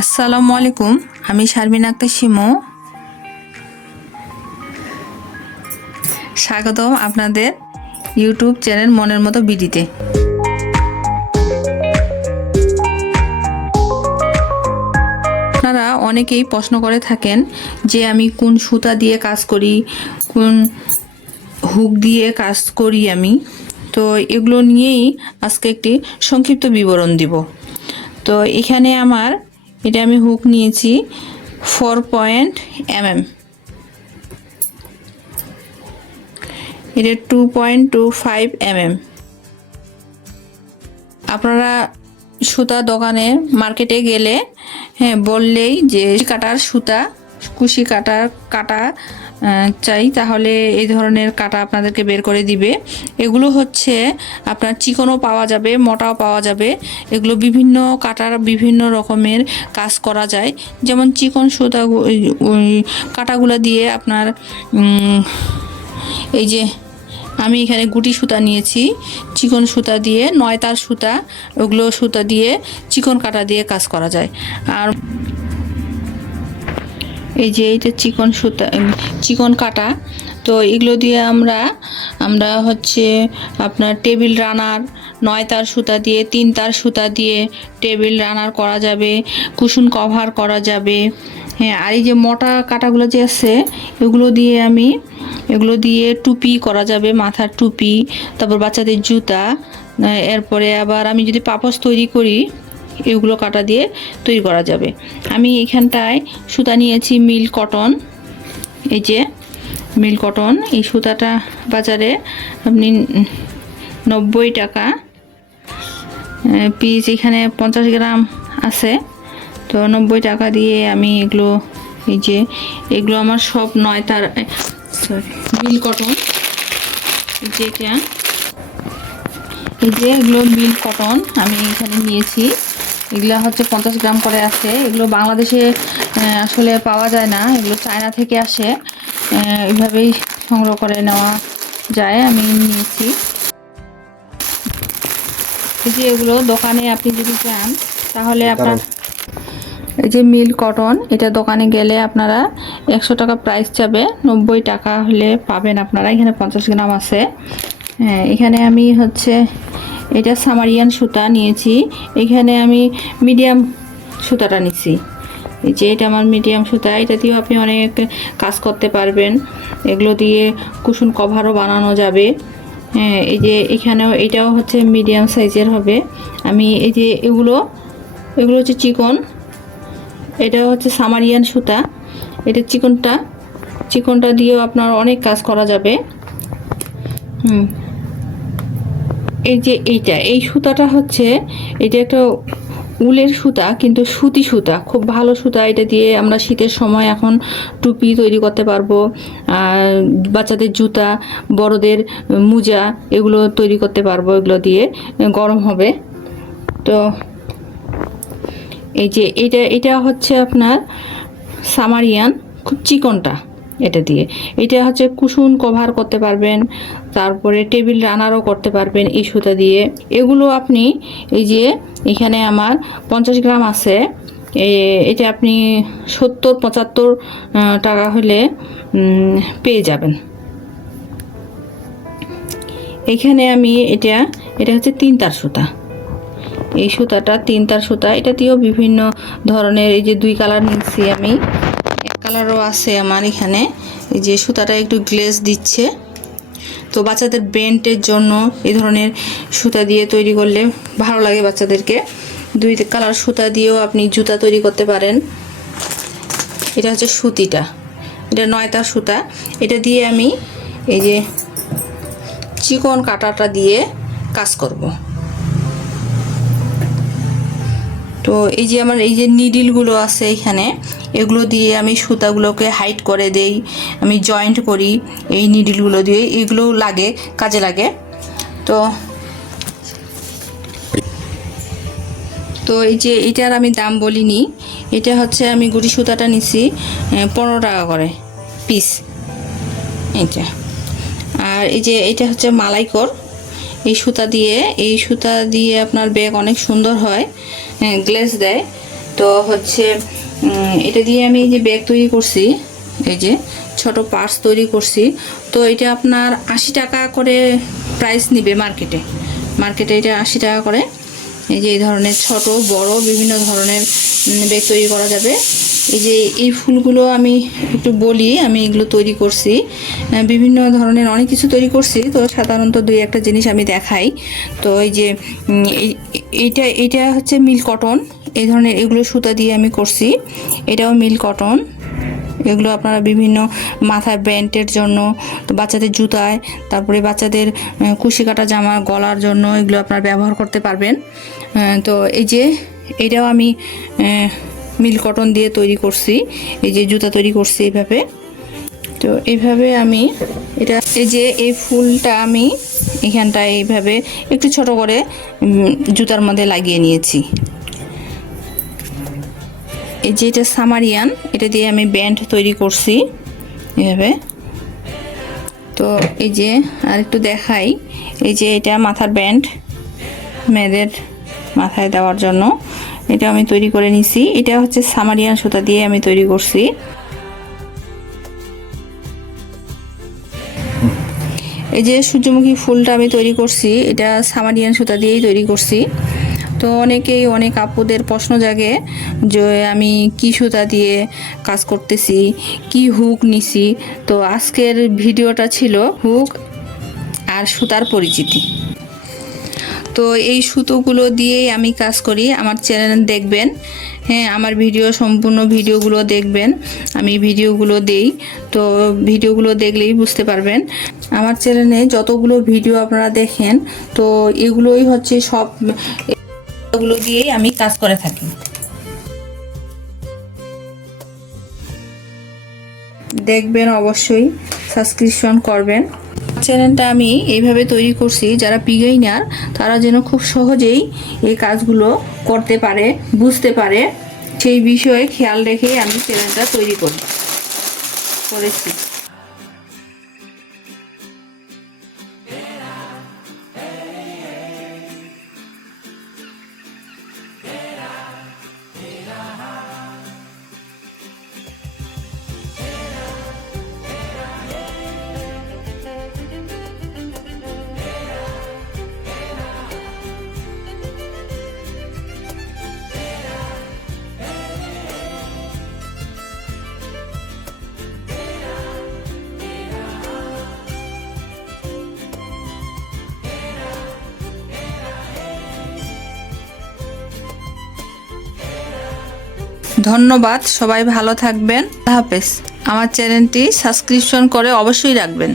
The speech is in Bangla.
আসসালামু আলাইকুম, আমি শারমিন আক্তার শিমু। স্বাগতম আপনাদের ইউটিউব চ্যানেল মনের মতো বিডিতে। আপনারা অনেকেই প্রশ্ন করে থাকেন যে আমি কোন সুতা দিয়ে কাজ করি, কোন হুক দিয়ে কাজ করি আমি। তো এগুলো নিয়েই আজকে একটি সংক্ষিপ্ত বিবরণ দিব। তো এখানে আমার, এটা আমি হুক নিয়েছি ফোর পয়েন্ট এম এম এটা two point two five M আপনারা সুতা দোকানে মার্কেটে গেলে হ্যাঁ বললেই যে কাটার সুতা কুশি কাটার কাটা চাই, তাহলে এই ধরনের কাটা আপনাদেরকে বের করে দিবে। এগুলো হচ্ছে আপনার চিকনও পাওয়া যাবে, মোটাও পাওয়া যাবে। এগুলো বিভিন্ন কাটার বিভিন্ন রকমের কাজ করা যায়। যেমন চিকন সুতা কাটাগুলো দিয়ে আপনার এই যে আমি এখানে গুটি সুতা নিয়েছি, চিকন সুতা দিয়ে, নয়তার সুতা, ওগুলো সুতা দিয়ে, চিকন কাটা দিয়ে কাজ করা যায়। আর এই যে এইটা চিকন সুতা চিকন কাটা। তো এগুলো দিয়ে আমরা আমরা হচ্ছে আপনার টেবিল রানার, নয় তার সুতা দিয়ে, তিন তার সুতা দিয়ে টেবিল রানার করা যাবে, কুশন কভার করা যাবে। হ্যাঁ আর এই যে মোটা কাটাগুলো যে আছে, এগুলো দিয়ে আমি, এগুলো দিয়ে টুপি করা যাবে, মাথার টুপি, তারপর বাচ্চাদের জুতা। এরপরে আবার আমি যদি পাপস তৈরি করি এগুলো কাটা দিয়ে তৈরি করা যাবে। আমি এখানটায় সুতা নিয়েছি মিল কটন। এই যে মিল কটন, এই সুতাটা বাজারে আপনি নব্বই টাকা পিস এখানে পঞ্চাশ গ্রাম আছে। তো নব্বই টাকা দিয়ে আমি এগুলো, এই যে এগুলো আমার সব নয় তার সরি মিল কটন। এই যে এটা, এই যে এগুলো মিল কটন আমি এখানে নিয়েছি। এগুলো হচ্ছে পঞ্চাশ গ্রাম করে আছে। এগুলো বাংলাদেশে আসলে পাওয়া যায় না। এগুলো চায়না থেকে আসে। এইভাবেই সংগ্রহ করে নেওয়া যায় আমি নিয়েছি। এই যে এগুলো দোকানে আপনি যদি যান তাহলে আপনার এই যে মিল কটন এটা দোকানে গেলে আপনারা একশো টাকা প্রাইস যাবে। নব্বই টাকা হলে পাবেন আপনারা। এখানে পঞ্চাশ গ্রাম আছে। হ্যাঁ এখানে আমি হচ্ছে এটা সামারিয়ান সুতা নিয়েছি। এখানে আমি মিডিয়াম সুতাটা নিছি। এই যে এটা আমার মিডিয়াম সুতা, এটা দিয়েও আপনি অনেক কাজ করতে পারবেন। এগুলো দিয়ে কুশন কভারও বানানো যাবে। হ্যাঁ এই যে এখানেও এটাও হচ্ছে মিডিয়াম সাইজের হবে। আমি এই যে এগুলো এগুলো হচ্ছে চিকন। এটা হচ্ছে সামারিয়ান সুতা। এটা চিকনটা চিকনটা দিয়েও আপনার অনেক কাজ করা যাবে। হুম। এই যে এইটা, এই সুতাটা হচ্ছে, এটা একটা উলের সুতা, কিন্তু সুতি সুতা, খুব ভালো সুতা। এটা দিয়ে আমরা শীতের সময় এখন টুপি তৈরি করতে পারব, আর বাচ্চাদের জুতা, বড়দের মোজা, এগুলো তৈরি করতে পারব, এগুলো দিয়ে। গরম হবে। তো এই যে, এটা এটা হচ্ছে আপনার সামারিয়ান খুব চিকনটা। এটা দিয়ে। এটা হচ্ছে কুসুন কভার করতে পারবেন, তারপরে টেবিল রানারও করতে পারবেন এই সুতা দিয়ে। এগুলো আপনি এই যে এখানে আমার পঞ্চাশ গ্রাম আছে এটা আপনি সত্তর, পঁচাত্তর টাকা হলে পেয়ে যাবেন। এখানে আমি এটা এটা হচ্ছে তিন তার সুতা। এই সুতাটা তিন তার সুতা, এটা দিয়েও বিভিন্ন ধরনের এই যে দুই কালার নিচ্ছি আমি। কালারও আছে আমার এখানে। এই যে সুতাটা একটু গ্লেজ দিচ্ছে। তো বাচ্চাদের বেন্টের জন্য এই ধরনের সুতা দিয়ে তৈরি করলে ভালো লাগে বাচ্চাদেরকে। দুই কালার সুতা দিয়েও আপনি জুতা তৈরি করতে পারেন। এটা হচ্ছে সুতিটা। এটা নয়তার সুতা। এটা দিয়ে আমি এই যে চিকন কাটাটা দিয়ে কাজ করব। তো এই যে আমার এই যে নিডিলগুলো আছে এখানে এগুলো দিয়ে আমি সুতাগুলোকে হাইট করে দেই, আমি জয়েন্ট করি, এই নিডিলগুলো দিয়ে, এগুলো লাগে, কাজে লাগে। তো তো এই যে এটার আমি দাম বলিনি, এটা হচ্ছে আমি গুটি সুতাটা নিছি পনেরো টাকা করে পিস এইটা আর এই যে এটা হচ্ছে মালাইকর এই সুতা দিয়ে, এই সুতা দিয়ে আপনার ব্যাগ অনেক সুন্দর হয় গ্লেস দেয়। তো হচ্ছে এটা দিয়ে আমি এই যে ব্যাগ তৈরি করছি, এই যে ছোট পার্স তৈরি করছি, তো এটা আপনার আশি টাকা করে প্রাইস নিবে মার্কেটে মার্কেটে এটা আশি টাকা করে। এই যে এই ধরনের ছোট, বড়, বিভিন্ন ধরনের ব্যাগ তৈরি করা যাবে। এই যে এই ফুলগুলো আমি একটু বলি, আমি এগুলো তৈরি করছি। বিভিন্ন ধরনের অনেক কিছু তৈরি করছি, তো সাধারণত দুই একটা জিনিস আমি দেখাই। তো এই যে এই- এইটা এইটা হচ্ছে মিল কটন। এই ধরনের এগুলো সুতা দিয়ে আমি করছি। এটাও মিল কটন। এগুলো আপনারা বিভিন্ন মাথায় ব্যান্ডের জন্য, বাচ্চাদের জুতায়, তারপরে বাচ্চাদের কুশি কাটা জামা গলার জন্য এগুলো আপনারা ব্যবহার করতে পারবেন। তো এই যে এটাও আমি মিল কটন দিয়ে তৈরি করছি। এই যে জুতা তৈরি করছি এইভাবে তো এইভাবে আমি এটা, এই যে এই ফুলটা আমি এখানটায় এইভাবে একটু ছোট করে জুতার মধ্যে লাগিয়ে নিয়েছি। এই যে এটা সামারিয়ান, এটা দিয়ে আমি ব্যান্ড তৈরি করছি এভাবে তো এই যে আর একটু দেখাই, এই যে এটা মাথার ব্যান্ড মেয়েদের মাথায় দেওয়ার জন্য। এটা আমি তৈরি করে নিছি। এটা হচ্ছে সামারিয়ান সুতা দিয়ে আমি তৈরি করছি। এই যে সূর্যমুখী ফুলটা আমি তৈরি করছি, এটা সামারিয়ান সুতা দিয়েই তৈরি করছি। তো অনেকেই অনেক আপুদের প্রশ্ন জাগে যে আমি কি সুতা দিয়ে কাজ করতেছি, কি হুক নিছি। তো আজকের ভিডিওটা ছিল হুক আর সুতার পরিচিতি। তো এই সুতোগুলো দিয়েই আমি কাজ করি। আমার চ্যানেল দেখবেন হ্যাঁ আমার ভিডিও, সম্পূর্ণ ভিডিওগুলো দেখবেন। আমি ভিডিওগুলো দেই, তো ভিডিওগুলো দেখলেই বুঝতে পারবেন। আমার চ্যানেলে যতগুলো ভিডিও আপনারা দেখেন, তো এগুলোই হচ্ছে সব এগুলো দিয়েই আমি কাজ করে থাকি। দেখবেন অবশ্যই সাবস্ক্রিপশন করবেন। চ্যানেলটা আমি এইভাবে তৈরি করছি যারা পিগাইনার তারা যেন খুব সহজেই এই কাজগুলো করতে পারে বুঝতে পারে। সেই বিষয়ে খেয়াল রেখেই আমি চ্যানেলটা তৈরি করি করেছি। ধন্যবাদ সবাই ভালো থাকবেন হাফেজ। আমার চ্যানেলটি সাবস্ক্রিপশন করে অবশ্যই রাখবেন।